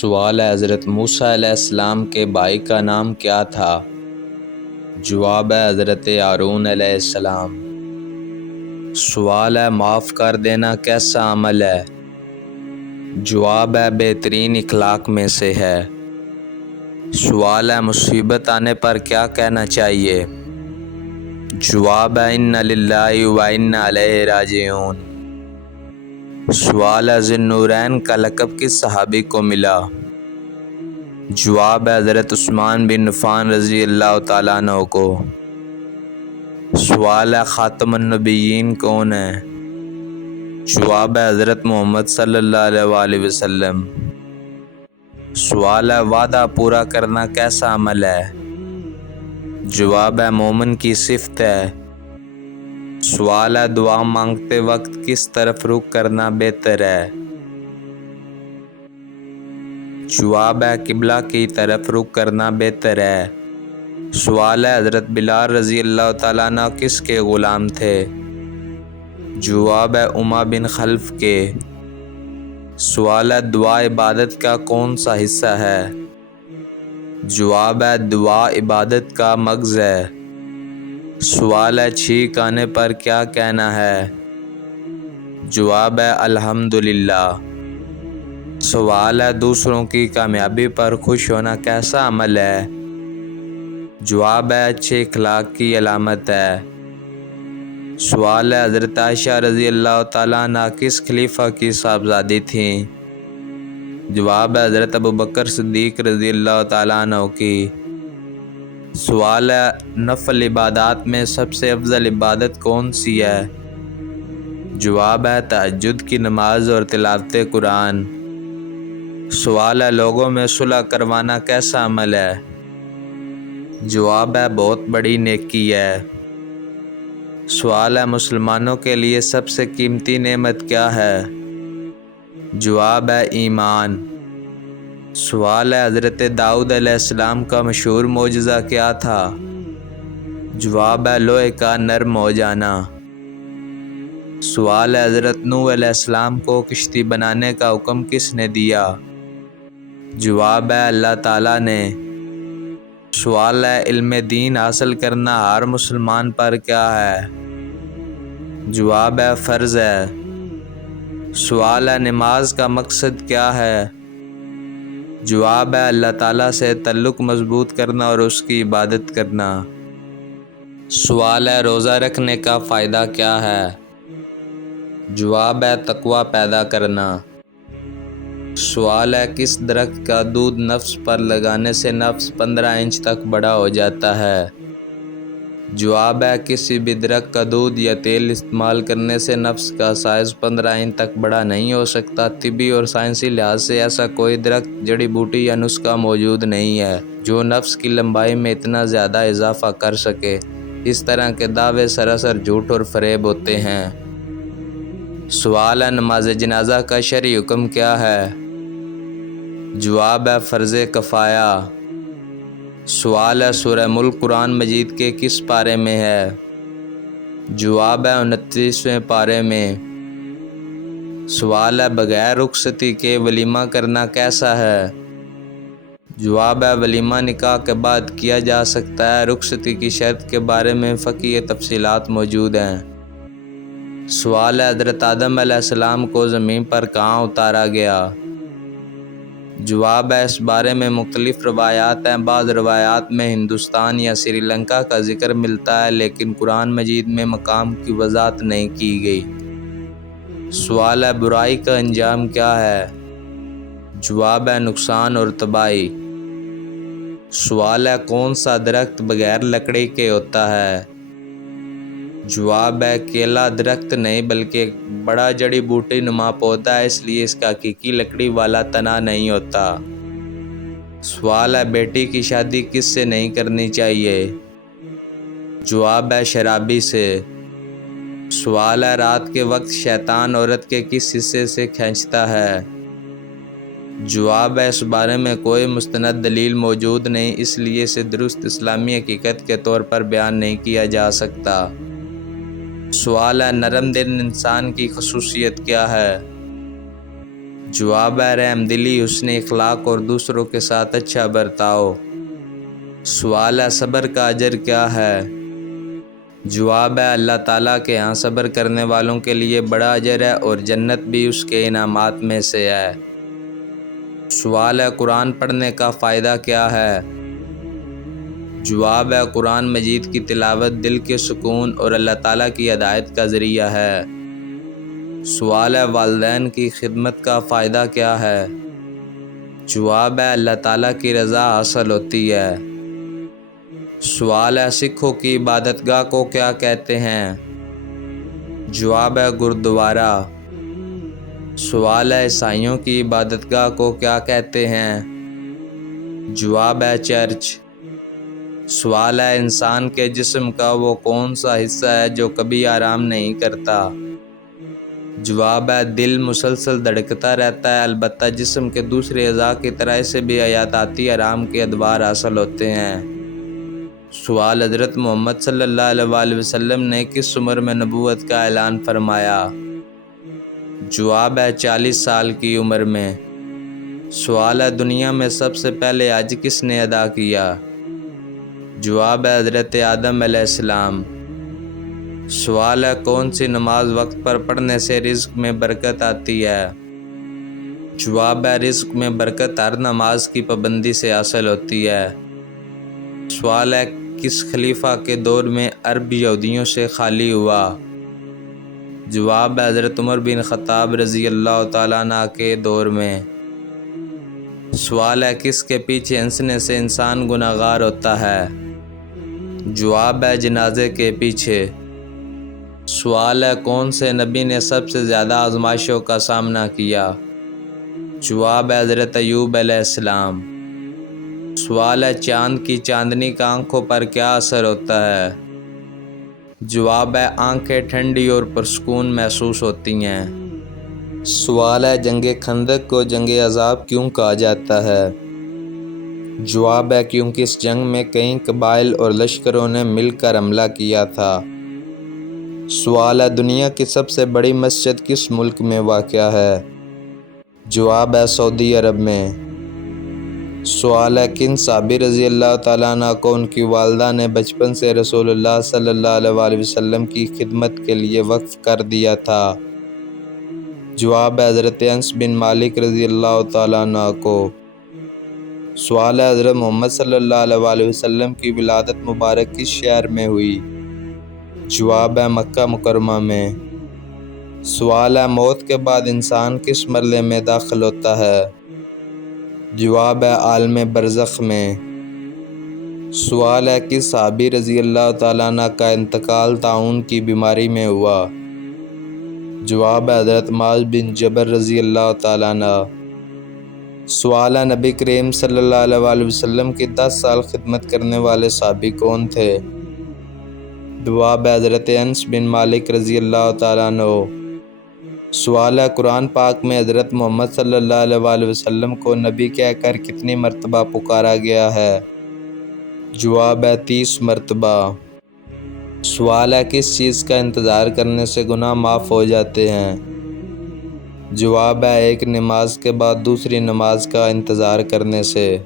سوال ہے حضرت موسیٰ علیہ السلام کے بھائی کا نام کیا تھا؟ جواب ہے حضرت ہارون علیہ السلام۔ سوال ہے معاف کر دینا کیسا عمل ہے؟ جواب ہے بہترین اخلاق میں سے ہے۔ سوال ہے مصیبت آنے پر کیا کہنا چاہیے؟ جواب ہے انا للہ و انا الیہ راجعون۔ سوال ہے ذی النورین کا لقب کس صحابی کو ملا؟ جواب ہے حضرت عثمان بن عفان رضی اللہ تعالیٰ عنہ کو۔ سوال ہے خاتم النبیین کون ہے؟ جواب ہے حضرت محمد صلی اللہ علیہ وآلہ وسلم۔ سوال ہے وعدہ پورا کرنا کیسا عمل ہے؟ جواب ہے مومن کی صفت ہے۔ سوال ہے دعا مانگتے وقت کس طرف رخ کرنا بہتر ہے؟ جواب ہے قبلہ کی طرف رخ کرنا بہتر ہے۔ سوال ہے حضرت بلال رضی اللہ تعالیٰ عنہ کس کے غلام تھے؟ جواب ہے امیہ بن خلف کے۔ سوال ہے دعا عبادت کا کون سا حصہ ہے؟ جواب ہے دعا عبادت کا مغز ہے۔ سوال ہے چھینک آنے پر کیا کہنا ہے؟ جواب ہے الحمدللہ۔ سوال ہے دوسروں کی کامیابی پر خوش ہونا کیسا عمل ہے؟ جواب ہے اچھے اخلاق کی علامت ہے۔ سوال ہے حضرت عائشہ رضی اللہ تعالیٰ عنہ کس خلیفہ کی صاحبزادی تھیں؟ جواب ہے حضرت ابوبکر صدیق رضی اللہ تعالیٰ عنہ کی۔ سوال ہے نفل عبادات میں سب سے افضل عبادت کون سی ہے؟ جواب ہے تہجد کی نماز اور تلاوت قرآن۔ سوال ہے لوگوں میں صلح کروانا کیسا عمل ہے؟ جواب ہے بہت بڑی نیکی ہے۔ سوال ہے مسلمانوں کے لیے سب سے قیمتی نعمت کیا ہے؟ جواب ہے ایمان۔ سوال ہے حضرت داؤد علیہ السلام کا مشہور معجزہ کیا تھا؟ جواب ہے لوہے کا نرم ہو جانا۔ سوال ہے حضرت نوح علیہ السلام کو کشتی بنانے کا حکم کس نے دیا؟ جواب ہے اللہ تعالیٰ نے۔ سوال ہے علم دین حاصل کرنا ہر مسلمان پر کیا ہے؟ جواب ہے فرض ہے۔ سوال ہے نماز کا مقصد کیا ہے؟ جواب ہے اللہ تعالیٰ سے تعلق مضبوط کرنا اور اس کی عبادت کرنا۔ سوال ہے روزہ رکھنے کا فائدہ کیا ہے؟ جواب ہے تقوی پیدا کرنا۔ سوال ہے کس درخت کا دودھ نفس پر لگانے سے نفس 15 انچ تک بڑا ہو جاتا ہے؟ جواب ہے کسی بھی درخت کا دودھ یا تیل استعمال کرنے سے نفس کا سائز 15 انچ تک بڑا نہیں ہو سکتا۔ طبی اور سائنسی لحاظ سے ایسا کوئی درخت، جڑی بوٹی یا نسخہ موجود نہیں ہے جو نفس کی لمبائی میں اتنا زیادہ اضافہ کر سکے۔ اس طرح کے دعوے سراسر جھوٹ اور فریب ہوتے ہیں۔ سوال ہے نماز جنازہ کا شرعی حکم کیا ہے؟ جواب ہے فرض کفایہ۔ سوال ہے سورہ ملک قرآن مجید کے کس پارے میں ہے؟ جواب ہے 29ویں پارے میں۔ سوال ہے بغیر رخصتی کے ولیمہ کرنا کیسا ہے؟ جواب ہے ولیمہ نکاح کے بعد کیا جا سکتا ہے۔ رخصتی کی شرط کے بارے میں فقہی تفصیلات موجود ہیں۔ سوال ہے حضرت آدم علیہ السلام کو زمین پر کہاں اتارا گیا؟ جواب ہے اس بارے میں مختلف روایات ہیں۔ بعض روایات میں ہندوستان یا سری لنکا کا ذکر ملتا ہے، لیکن قرآن مجید میں مقام کی وضاحت نہیں کی گئی۔ سوال ہے برائی کا انجام کیا ہے؟ جواب ہے نقصان اور تباہی۔ سوال ہے کون سا درخت بغیر لکڑی کے ہوتا ہے؟ جواب ہے کیلا درخت نہیں بلکہ ایک بڑا جڑی بوٹی نما پودا ہے، اس لیے اس کا حقیقی لکڑی والا تنا نہیں ہوتا۔ سوال ہے بیٹی کی شادی کس سے نہیں کرنی چاہیے؟ جواب ہے شرابی سے۔ سوال ہے رات کے وقت شیطان عورت کے کس حصے سے کھینچتا ہے؟ جواب ہے اس بارے میں کوئی مستند دلیل موجود نہیں، اس لیے اسے درست اسلامی حقیقت کے طور پر بیان نہیں کیا جا سکتا۔ سوال ہے نرم دل انسان کی خصوصیت کیا ہے؟ جواب ہے رحم دلی، حسن اخلاق اور دوسروں کے ساتھ اچھا برتاؤ۔ سوال ہے صبر کا اجر کیا ہے؟ جواب ہے اللہ تعالیٰ کے ہاں صبر کرنے والوں کے لیے بڑا اجر ہے اور جنت بھی اس کے انعامات میں سے ہے۔ سوال ہے قرآن پڑھنے کا فائدہ کیا ہے؟ جواب ہے قرآن مجید کی تلاوت دل کے سکون اور اللہ تعالیٰ کی ہدایت کا ذریعہ ہے۔ سوال ہے والدین کی خدمت کا فائدہ کیا ہے؟ جواب ہے اللہ تعالیٰ کی رضا حاصل ہوتی ہے۔ سوال ہے سکھوں کی عبادت گاہ کو کیا کہتے ہیں؟ جواب ہے گردوارہ۔ سوال ہے عیسائیوں کی عبادت گاہ کو کیا کہتے ہیں؟ جواب ہے چرچ۔ سوال ہے انسان کے جسم کا وہ کون سا حصہ ہے جو کبھی آرام نہیں کرتا؟ جواب ہے دل مسلسل دھڑکتا رہتا ہے، البتہ جسم کے دوسرے اعضاء کی طرح اسے بھی حیاتیاتی آرام کے ادوار حاصل ہوتے ہیں۔ سوال حضرت محمد صلی اللہ علیہ وآلہ وسلم نے کس عمر میں نبوت کا اعلان فرمایا؟ جواب ہے 40 سال کی عمر میں۔ سوال ہے دنیا میں سب سے پہلے حج کس نے ادا کیا؟ جواب ہے حضرت آدم علیہ السلام۔ سوال ہے کون سی نماز وقت پر پڑھنے سے رزق میں برکت آتی ہے؟ جواب ہے رزق میں برکت ہر نماز کی پابندی سے حاصل ہوتی ہے۔ سوال ہے کس خلیفہ کے دور میں عرب یہودیوں سے خالی ہوا؟ جواب ہے حضرت عمر بن خطاب رضی اللہ تعالیٰ عنہ کے دور میں۔ سوال ہے کس کے پیچھے ہنسنے سے انسان گناہگار ہوتا ہے؟ جواب ہے جنازے کے پیچھے۔ سوال ہے کون سے نبی نے سب سے زیادہ آزمائشوں کا سامنا کیا؟ جواب ہے حضرت ایوب علیہ السلام۔ سوال ہے چاند کی چاندنی کا آنکھوں پر کیا اثر ہوتا ہے؟ جواب ہے آنکھیں ٹھنڈی اور پرسکون محسوس ہوتی ہیں۔ سوال ہے جنگ خندق کو جنگ عذاب کیوں کہا جاتا ہے؟ جواب ہے کیونکہ اس جنگ میں کئی قبائل اور لشکروں نے مل کر حملہ کیا تھا۔ سوال ہے دنیا کی سب سے بڑی مسجد کس ملک میں واقع ہے؟ جواب ہے سعودی عرب میں۔ سوال ہے کن صحابی رضی اللہ تعالیٰ عنہ کو ان کی والدہ نے بچپن سے رسول اللہ صلی اللہ علیہ وآلہ وسلم کی خدمت کے لیے وقف کر دیا تھا؟ جواب ہے حضرت انس بن مالک رضی اللہ تعالیٰ عنہ کو۔ سوال ہے حضرت محمد صلی اللہ علیہ وآلہ وسلم کی ولادت مبارک کس شہر میں ہوئی؟ جواب ہے مکہ مکرمہ میں۔ سوال ہے موت کے بعد انسان کس مرحلے میں داخل ہوتا ہے؟ جواب ہے عالم برزخ میں۔ سوال ہے کس صحابی رضی اللہ تعالیٰ عنہ کا انتقال طاعون کی بیماری میں ہوا؟ جواب ہے حضرت معاذ بن جبل رضی اللہ تعالیٰ عنہ۔ سوال ہے نبی کریم صلی اللہ علیہ وآلہ وسلم کی 10 سال خدمت کرنے والے صحابی کون تھے؟ جواب ہے حضرت انس بن مالک رضی اللہ تعالیٰ عنہ۔ سوال ہے قرآن پاک میں حضرت محمد صلی اللہ علیہ وآلہ وسلم کو نبی کہہ کر کتنی مرتبہ پکارا گیا ہے؟ جواب ہے 30 مرتبہ۔ سوال ہے کس چیز کا انتظار کرنے سے گناہ معاف ہو جاتے ہیں؟ جواب ہے ایک نماز کے بعد دوسری نماز کا انتظار کرنے سے۔